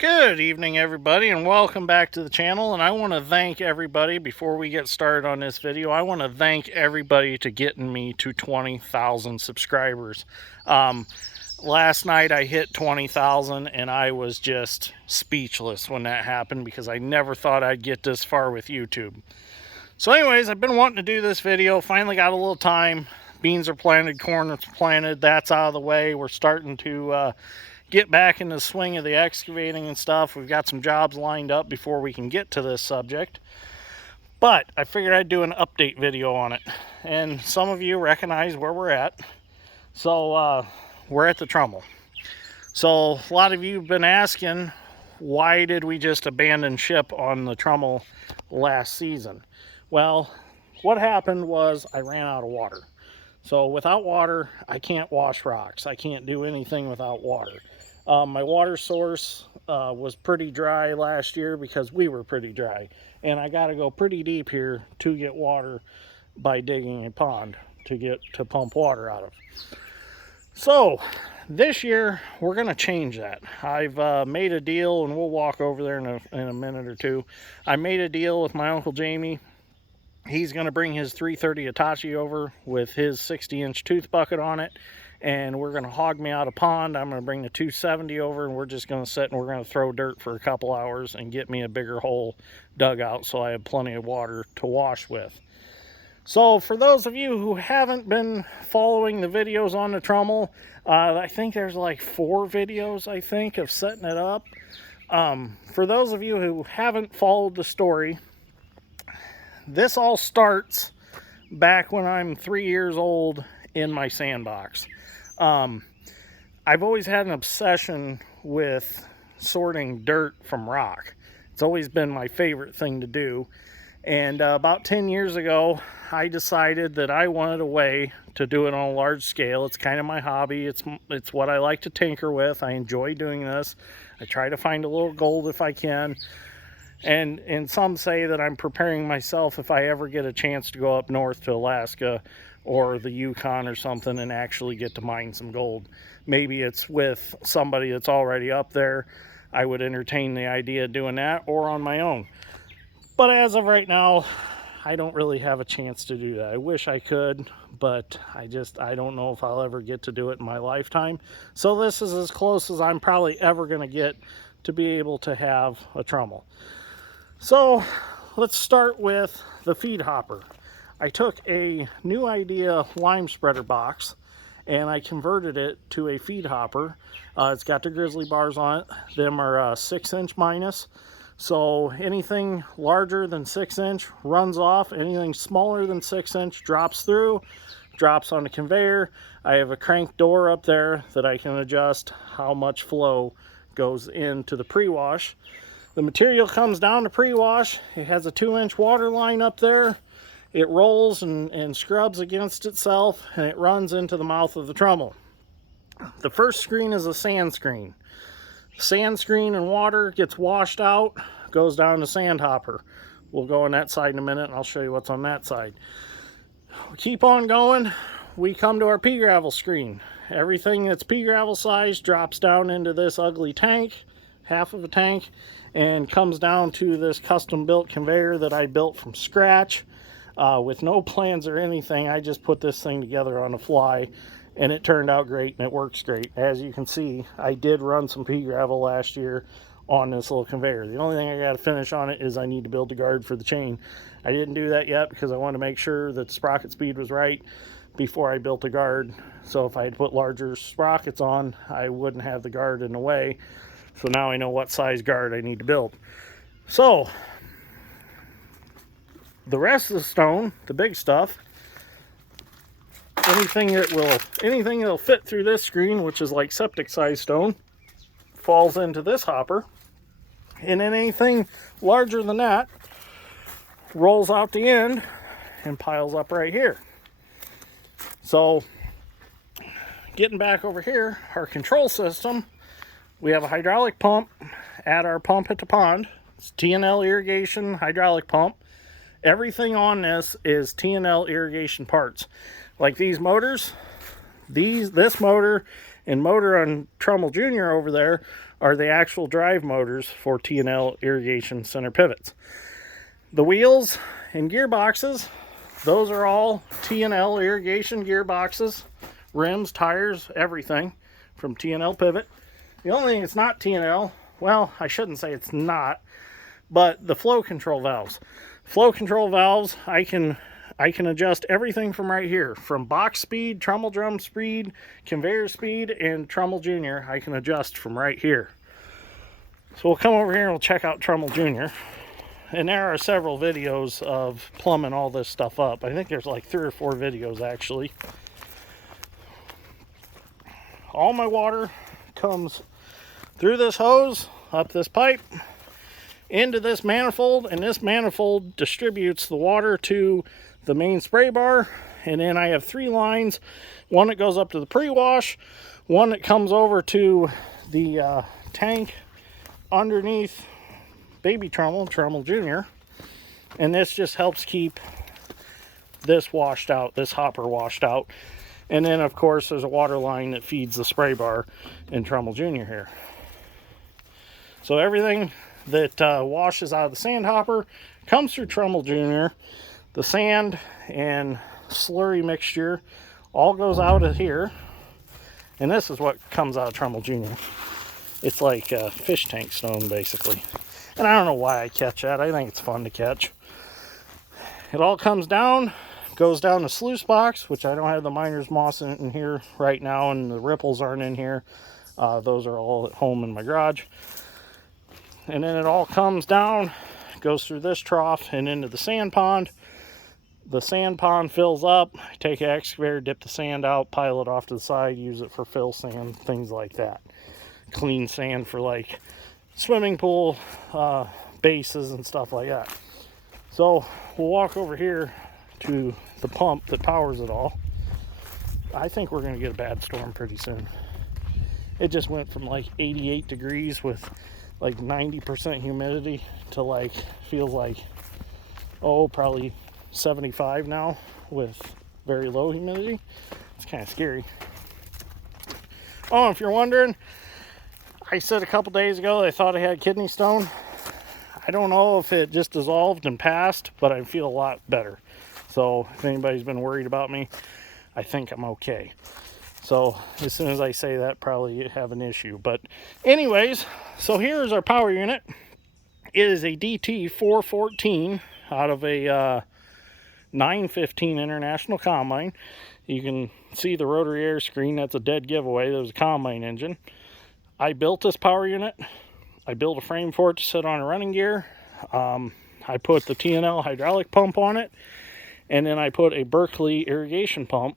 Good evening, everybody, and welcome back to the channel. And I want to thank everybody before we get started on this video. I want to thank everybody to getting me to 20,000 subscribers. Last night I hit 20,000 and I was just speechless when that happened because I never thought I'd get this far with YouTube. So anyways, I've been wanting to do this video. Finally got a little time. Beans are planted, corn is planted. That's out of the way. We're starting to get back in the swing of the excavating and stuff. We've got some jobs lined up before we can get to this subject. But I figured I'd do an update video on it. And some of you recognize where we're at. So we're at the Trommel. So a lot of you have been asking, why did we just abandon ship on the Trommel last season? Well, what happened was I ran out of water. So without water, I can't wash rocks. I can't do anything without water. My water source was pretty dry last year because we were pretty dry. And I got to go pretty deep here to get water by digging a pond to pump water out of. So this year, we're going to change that. I've made a deal, and we'll walk over there in a minute or two. I made a deal with my Uncle Jamie. He's going to bring his 330 Hitachi over with his 60-inch tooth bucket on it. And we're going to hog me out a pond. I'm going to bring the 270 over, and we're just going to sit and we're going to throw dirt for a couple hours and get me a bigger hole dug out so I have plenty of water to wash with. So for those of you who haven't been following the videos on the Trommel, I think there's like 4 videos, I think, of setting it up. For those of you who haven't followed the story, this all starts back when I'm 3 years old in my sandbox. I've always had an obsession with sorting dirt from rock. It's always been my favorite thing to do. And about 10 years ago, I decided that I wanted a way to do it on a large scale. It's kind of my hobby. It's what I like to tinker with. I enjoy doing this. I try to find a little gold if I can. And some say that I'm preparing myself if I ever get a chance to go up north to Alaska or the Yukon or something and actually get to mine some gold. Maybe it's with somebody that's already up there. I would entertain the idea of doing that, or on my own. But as of right now, I don't really have a chance to do that. I wish I could, but I don't know if I'll ever get to do it in my lifetime. So this is as close as I'm probably ever going to get to be able to have a Trommel. So let's start with the feed hopper. I took a New Idea lime spreader box and I converted it to a feed hopper. It's got the grizzly bars on it. Them are 6-inch minus. So anything larger than 6-inch runs off. Anything smaller than 6-inch drops through, drops on the conveyor. I have a crank door up there that I can adjust how much flow goes into the pre-wash. The material comes down to pre-wash. It has a 2-inch water line up there. It rolls and scrubs against itself, and it runs into the mouth of the Trommel. The first screen is a sand screen. Sand screen and water gets washed out, goes down the sand hopper. We'll go on that side in a minute, and I'll show you what's on that side. We keep on going. We come to our pea gravel screen. Everything that's pea gravel size drops down into this ugly tank, half of a tank, and comes down to this custom built conveyor that I built from scratch with no plans or anything. I just put this thing together on the fly, and it turned out great, and it works great. As you can see, I did run some pea gravel last year on this little conveyor. The only thing I got to finish on it is I need to build the guard for the chain. I didn't do that yet because I wanted to make sure that the sprocket speed was right before I built the guard. So if I had put larger sprockets on, I wouldn't have the guard in the way. So now I know what size guard I need to build. So the rest of the stone, the big stuff, anything that'll fit through this screen, which is like septic size stone, falls into this hopper. And then anything larger than that rolls out the end and piles up right here. So getting back over here, our control system, we have a hydraulic pump at our pump at the pond. It's T&L irrigation hydraulic pump. Everything on this is T&L irrigation parts. Like these motors, this motor And motor on Trommel Jr. over there are the actual drive motors for T&L irrigation center pivots. The wheels and gearboxes, those are all T&L irrigation gearboxes, rims, tires, everything from T&L Pivot. The only thing that's not T&L, well, I shouldn't say it's not, but the flow control valves. Flow control valves, I can adjust everything from right here, from box speed, trommel drum speed, conveyor speed, and Trommel Jr. I can adjust from right here. So we'll come over here and we'll check out Trommel Jr. And there are several videos of plumbing all this stuff up. I think there's like 3 or 4 videos actually. All my water comes through this hose, up this pipe, into this manifold, and this manifold distributes the water to the main spray bar. And then I have 3 lines, one that goes up to the pre-wash, one that comes over to the tank underneath baby Trommel Jr. And this just helps keep this washed out, this hopper washed out. And then of course there's a water line that feeds the spray bar in Trommel Jr. here. So everything that washes out of the sand hopper comes through Trommel Jr. The sand and slurry mixture all goes out of here. And this is what comes out of Trommel Jr. It's like a fish tank stone basically. And I don't know why I catch that. I think it's fun to catch. It all comes down, goes down the sluice box, which I don't have the miner's moss in here right now, and the ripples aren't in here. Those are all at home in my garage. And then it all comes down, goes through this trough and into the sand pond. The sand pond fills up. I take an excavator, dip the sand out, pile it off to the side, use it for fill sand, things like that. Clean sand for like swimming pool bases and stuff like that. So we'll walk over here to the pump that powers it all. I think we're going to get a bad storm pretty soon. It just went from like 88 degrees with like 90% humidity to like, feels like, oh, probably 75 now with very low humidity. It's kind of scary. Oh, if you're wondering, I said a couple days ago I thought I had kidney stone. I don't know if it just dissolved and passed, but I feel a lot better. So if anybody's been worried about me, I think I'm okay. So as soon as I say that, probably have an issue. But anyways, so here's our power unit. It is a DT414 out of a 915 International Combine. You can see the rotary air screen. That's a dead giveaway. There's a combine engine. I built this power unit. I built a frame for it to sit on a running gear. I put the T&L hydraulic pump on it. And then I put a Berkeley irrigation pump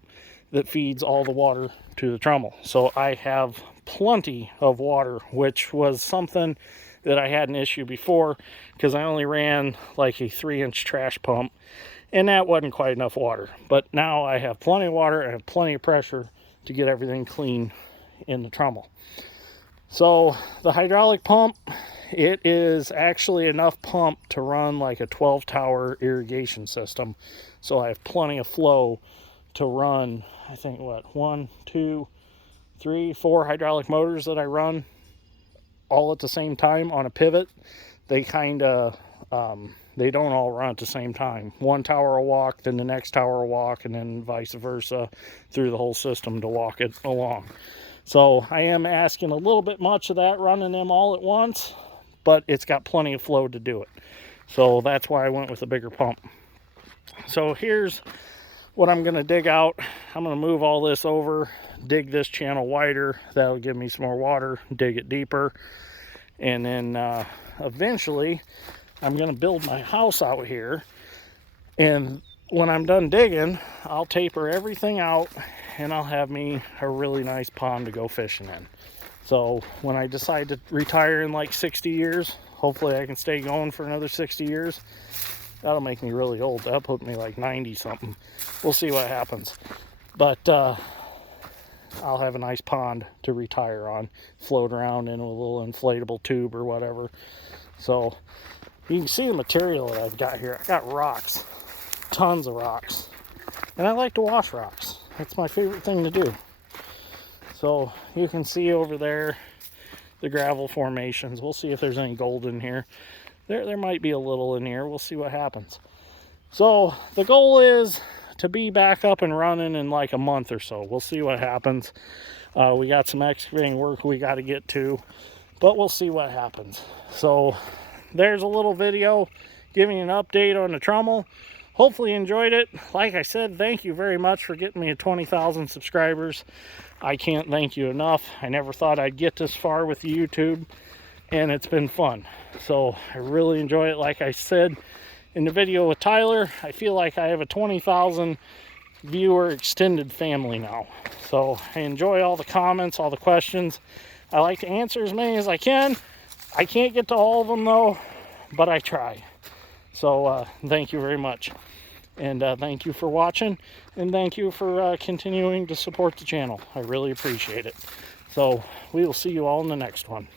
that feeds all the water to the trommel. So I have plenty of water, which was something that I had an issue before because I only ran like a 3-inch trash pump. And that wasn't quite enough water. But now I have plenty of water and plenty of pressure to get everything clean in the trommel. So the hydraulic pump, it is actually enough pump to run like a 12-tower irrigation system. So I have plenty of flow to run, I think, what, 1, 2, 3, 4 hydraulic motors that I run all at the same time on a pivot. They kind of, they don't all run at the same time. One tower will walk, then the next tower will walk, and then vice versa through the whole system to walk it along. So I am asking a little bit much of that, running them all at once, but it's got plenty of flow to do it. So that's why I went with a bigger pump. So here's what I'm going to dig out. I'm going to move all this over, dig this channel wider. That'll give me some more water, dig it deeper. And then eventually I'm going to build my house out here. And when I'm done digging, I'll taper everything out and I'll have me a really nice pond to go fishing in. So when I decide to retire in like 60 years, hopefully I can stay going for another 60 years. That'll make me really old. That'll put me like 90 something. We'll see what happens. But I'll have a nice pond to retire on, float around in a little inflatable tube or whatever. So you can see the material that I've got here. I got rocks, tons of rocks. And I like to wash rocks. That's my favorite thing to do. So you can see over there the gravel formations. We'll see if there's any gold in here. There might be a little in here. We'll see what happens. So the goal is to be back up and running in like a month or so. We'll see what happens. We got some excavating work we got to get to, but we'll see what happens. So there's a little video giving you an update on the Trommel. Hopefully you enjoyed it. Like I said, thank you very much for getting me to 20,000 subscribers. I can't thank you enough. I never thought I'd get this far with YouTube, and it's been fun. So I really enjoy it. Like I said in the video with Tyler, I feel like I have a 20,000 viewer extended family now. So I enjoy all the comments, all the questions. I like to answer as many as I can. I can't get to all of them though, but I try. So thank you very much. And thank you for watching, and thank you for continuing to support the channel. I really appreciate it. So we will see you all in the next one.